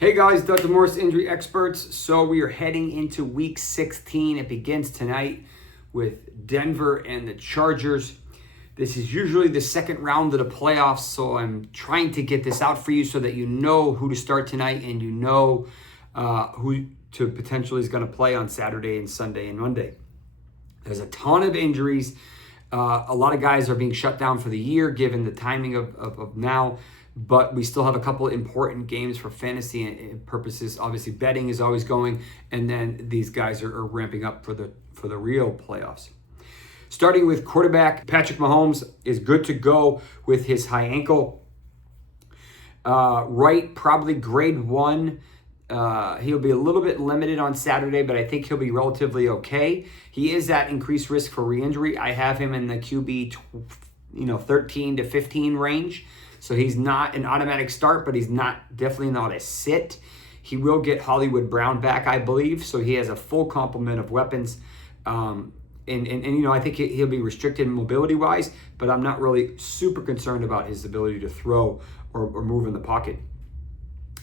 Hey guys, Dr. Morse, Injury Experts. So we are heading into week 16. It begins tonight with Denver and the Chargers. This is usually the second round of the playoffs, so I'm trying to get this out for you so that you know who to start tonight and you know who to potentially is going to play on Saturday and Sunday and Monday. There's a ton of injuries. A lot of guys are being shut down for the year given the timing of now. But we still have a couple of important games for fantasy purposes. Obviously, betting is always going, and then these guys are ramping up for the real playoffs. Starting with quarterback, Patrick Mahomes is good to go with his high ankle. Right, probably grade 1. He'll be a little bit limited on Saturday, but I think he'll be relatively okay. He is at increased risk for re-injury. I have him in the QB 13 to 15 range. So he's not an automatic start, but he's definitely not a sit. He will get Hollywood Brown back, I believe. So he has a full complement of weapons. I think he'll be restricted mobility-wise, but I'm not really super concerned about his ability to throw or move in the pocket.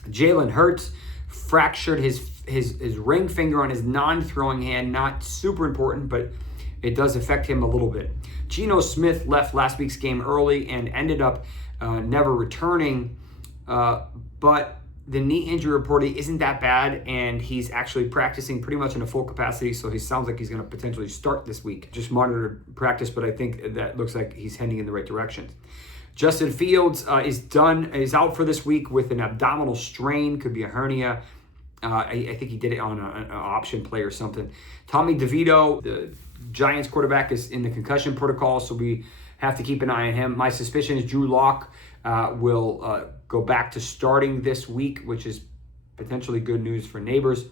Jalen Hurts fractured his ring finger on his non-throwing hand. Not super important, but it does affect him a little bit. Geno Smith left last week's game early and ended up never returning, but the knee injury reporting isn't that bad, and he's actually practicing pretty much in a full capacity, so he sounds like he's going to potentially start this week. Just monitored practice, but I think that looks like he's heading in the right direction. Justin Fields is out for this week with an abdominal strain, could be a hernia. I think he did it on an option play or something. Tommy DeVito, the Giants quarterback, is in the concussion protocol, so we have to keep an eye on him. My suspicion is Drew Lock will go back to starting this week, which is potentially good news for neighbors.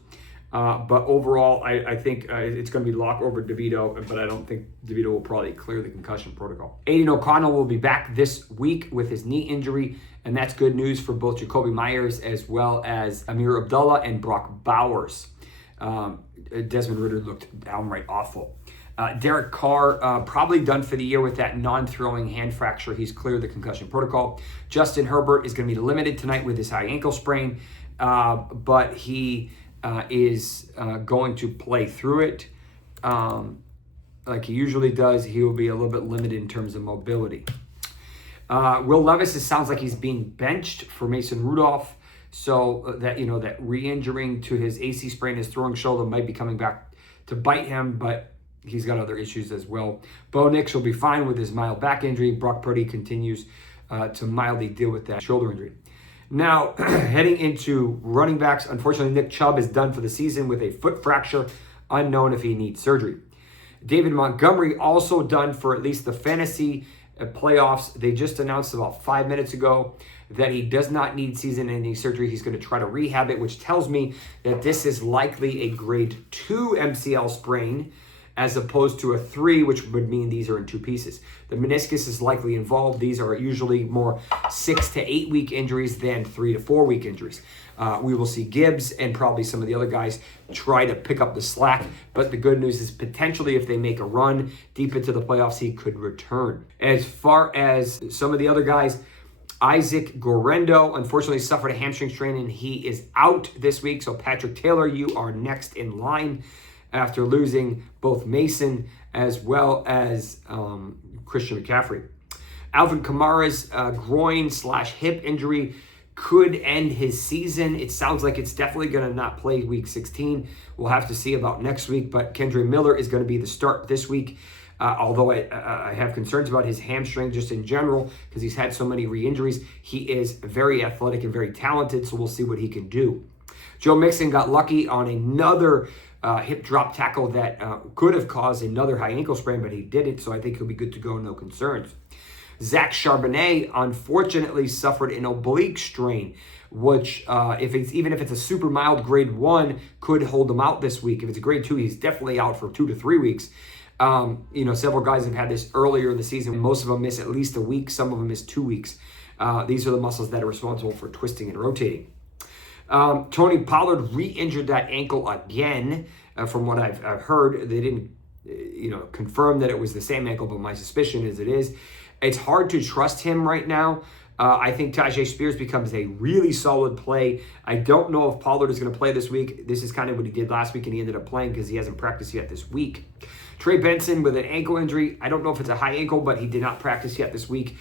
But overall, I think it's going to be Lock over DeVito, but I don't think DeVito will probably clear the concussion protocol. Aiden O'Connell will be back this week with his knee injury, and that's good news for both Jacoby Myers as well as Amir Abdullah and Brock Bowers. Desmond Ridder looked downright awful. Derek Carr, probably done for the year with that non-throwing hand fracture. He's cleared the concussion protocol. Justin Herbert is going to be limited tonight with his high ankle sprain, but he is going to play through it like he usually does. He will be a little bit limited in terms of mobility. Will Levis, it sounds like he's being benched for Mason Rudolph, so that that re-injuring to his AC sprain, his throwing shoulder, might be coming back to bite him, but he's got other issues as well. Bo Nix will be fine with his mild back injury. Brock Purdy continues to mildly deal with that shoulder injury. Now, heading into running backs, unfortunately, Nick Chubb is done for the season with a foot fracture, unknown if he needs surgery. David Montgomery also done for at least the fantasy playoffs. They just announced about 5 minutes ago that he does not need season-ending surgery. He's going to try to rehab it, which tells me that this is likely a grade 2 MCL sprain, as opposed to a 3, which would mean these are in 2 pieces. The meniscus is likely involved. These are usually more 6 to 8 week injuries than 3 to 4 week injuries. We will see Gibbs and probably some of the other guys try to pick up the slack, but the good news is potentially if they make a run deep into the playoffs, he could return. As far as some of the other guys, Isaac Gorendo unfortunately suffered a hamstring strain and he is out this week, so Patrick Taylor, you are next in line after losing both Mason as well as Christian McCaffrey. Alvin Kamara's groin/hip injury could end his season. It sounds like it's definitely going to not play week 16. We'll have to see about next week, but Kendre Miller is going to be the start this week. Although I have concerns about his hamstring just in general because he's had so many re-injuries. He is very athletic and very talented, so we'll see what he can do. Joe Mixon got lucky on another hip drop tackle that could have caused another high ankle sprain, but he didn't, so I think he'll be good to go, no concerns. Zach Charbonnet unfortunately suffered an oblique strain, which even if it's a super mild grade 1, could hold him out this week. If it's a grade 2, he's definitely out for 2 to 3 weeks. Several guys have had this earlier in the season. Most of them miss at least a week. Some of them miss 2 weeks. These are the muscles that are responsible for twisting and rotating. Tony Pollard re-injured that ankle again. From what I've heard, they didn't confirm that it was the same ankle, but my suspicion is it is. It's hard to trust him right now I think Tajay Spears becomes a really solid play. I don't know if Pollard is going to play this week. This is kind of what he did last week, and he ended up playing because he hasn't practiced yet this week. Trey Benson with an ankle injury. I don't know if it's a high ankle, but he did not practice yet this week.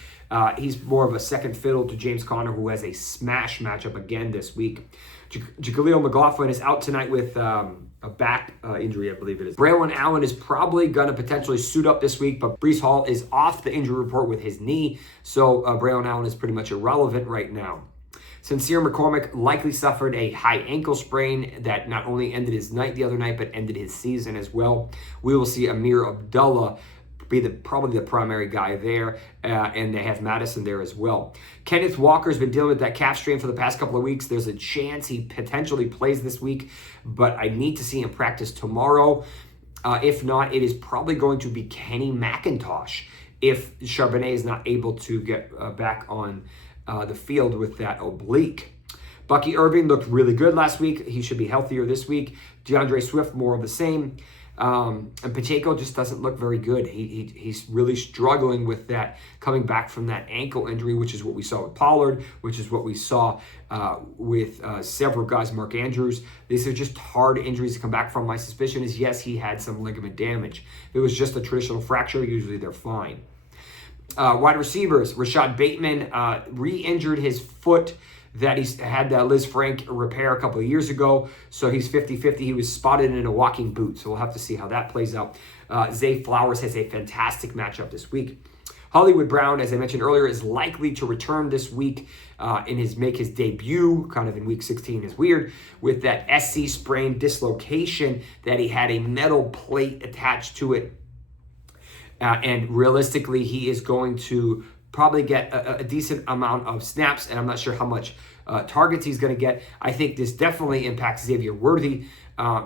He's more of a second fiddle to James Conner, who has a smash matchup again this week. Jaleel McLaughlin is out tonight with a back injury, I believe it is. Braylon Allen is probably going to potentially suit up this week, but Breece Hall is off the injury report with his knee, so Braylon Allen is pretty much irrelevant right now. Sincere McCormick likely suffered a high ankle sprain that not only ended his night the other night, but ended his season as well. We will see Amir Abdullah be probably the primary guy there, and they have Madison there as well. Kenneth Walker's been dealing with that calf strain for the past couple of weeks. There's a chance he potentially plays this week, but I need to see him practice tomorrow. If not, it is probably going to be Kenny McIntosh if Charbonnet is not able to get back on the field with that oblique. Bucky Irving looked really good last week. He should be healthier this week. DeAndre Swift, more of the same. And Pacheco just doesn't look very good. He's really struggling with that, coming back from that ankle injury, which is what we saw with Pollard, which is what we saw with several guys, Mark Andrews. These are just hard injuries to come back from. My suspicion is, yes, he had some ligament damage. If it was just a traditional fracture, usually they're fine. Wide receivers, Rashad Bateman re-injured his foot that he's had Liz Frank repair a couple of years ago. So he's 50-50. He was spotted in a walking boot. So we'll have to see how that plays out. Zay Flowers has a fantastic matchup this week. Hollywood Brown, as I mentioned earlier, is likely to return this week and make his debut, kind of in week 16 is weird, with that SC sprain dislocation that he had a metal plate attached to it. And realistically, he is going to probably get a decent amount of snaps, and I'm not sure how much targets he's going to get. I think this definitely impacts Xavier Worthy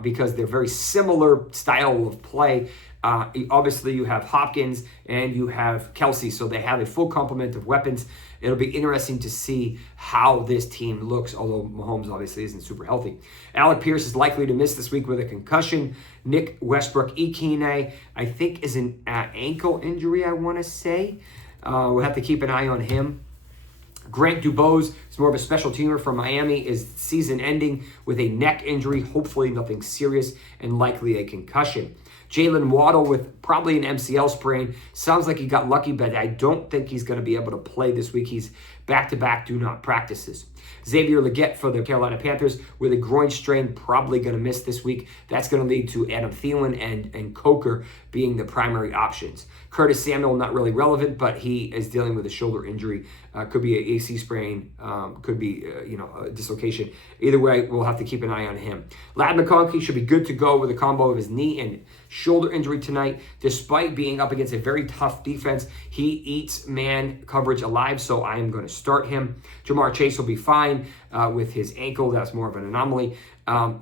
because they're very similar style of play. Obviously, you have Hopkins and you have Kelsey, so they have a full complement of weapons. It'll be interesting to see how this team looks, although Mahomes obviously isn't super healthy. Alec Pierce is likely to miss this week with a concussion. Nick Westbrook-Ikhine, I think, is an ankle injury, I want to say. We'll have to keep an eye on him. Grant Dubose is more of a special teamer from Miami, is season ending with a neck injury, hopefully nothing serious, and likely a concussion. Jalen Waddle with probably an MCL sprain. Sounds like he got lucky, but I don't think he's going to be able to play this week. He's back-to-back do not practices. Xavier Legette for the Carolina Panthers with a groin strain, probably going to miss this week. That's going to lead to Adam Thielen and Coker being the primary options. Curtis Samuel, not really relevant, but he is dealing with a shoulder injury. Could be an AC sprain, could be a dislocation. Either way, we'll have to keep an eye on him. Ladd McConkey should be good to go with a combo of his knee and shoulder injury tonight. Despite being up against a very tough defense, he eats man coverage alive, so I am going to start him. Jamar Chase will be fine with his ankle. That's more of an anomaly.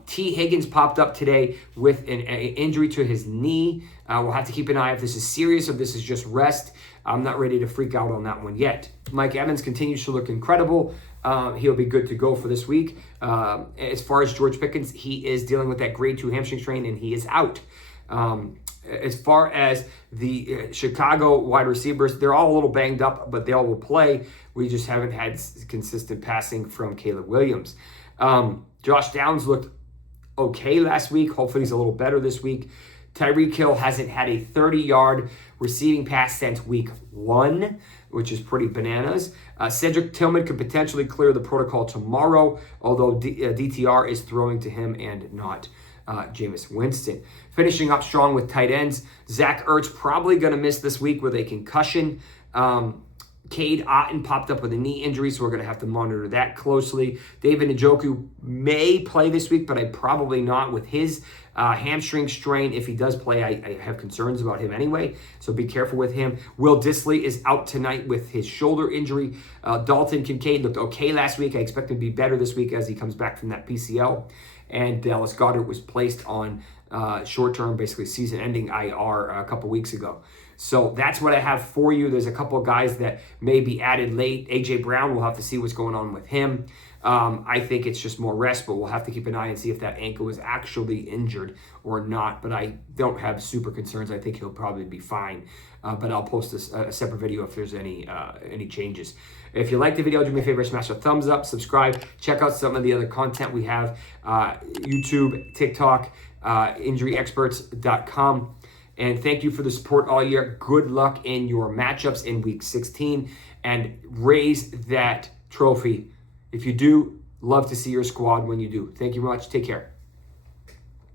T. Higgins popped up today with an injury to his knee. We'll have to keep an eye if this is serious or if this is just rest. I'm not ready to freak out on that one yet. Mike Evans continues to look incredible. He'll be good to go for this week. As far as George Pickens, he is dealing with that grade 2 hamstring strain and he is out. As far as the Chicago wide receivers, they're all a little banged up, but they all will play. We just haven't had consistent passing from Caleb Williams. Josh Downs looked okay last week. Hopefully he's a little better this week. Tyreek Hill hasn't had a 30-yard receiving pass since week 1, which is pretty bananas. Cedric Tillman could potentially clear the protocol tomorrow, although DTR is throwing to him and not Jameis Winston. Finishing up strong with tight ends, Zach Ertz probably going to miss this week with a concussion. Cade Otton popped up with a knee injury, so we're going to have to monitor that closely. David Njoku may play this week, but I probably not with his hamstring strain. If he does play, I have concerns about him anyway, so be careful with him. Will Dissly is out tonight with his shoulder injury. Dalton Kincaid looked okay last week. I expect him to be better this week as he comes back from that PCL. And Dallas Goedert was placed on short-term, basically season-ending IR a couple weeks ago. So that's what I have for you. There's a couple of guys that may be added late. A.J. Brown, we'll have to see what's going on with him. I think it's just more rest, but we'll have to keep an eye and see if that ankle is actually injured or not. But I don't have super concerns. I think he'll probably be fine. But I'll post a separate video if there's any changes. If you like the video, do me a favor, smash a thumbs up, subscribe, check out some of the other content we have, YouTube, TikTok, injuryexperts.com. And thank you for the support all year. Good luck in your matchups in week 16 and raise that trophy. If you do, love to see your squad when you do. Thank you much. Take care.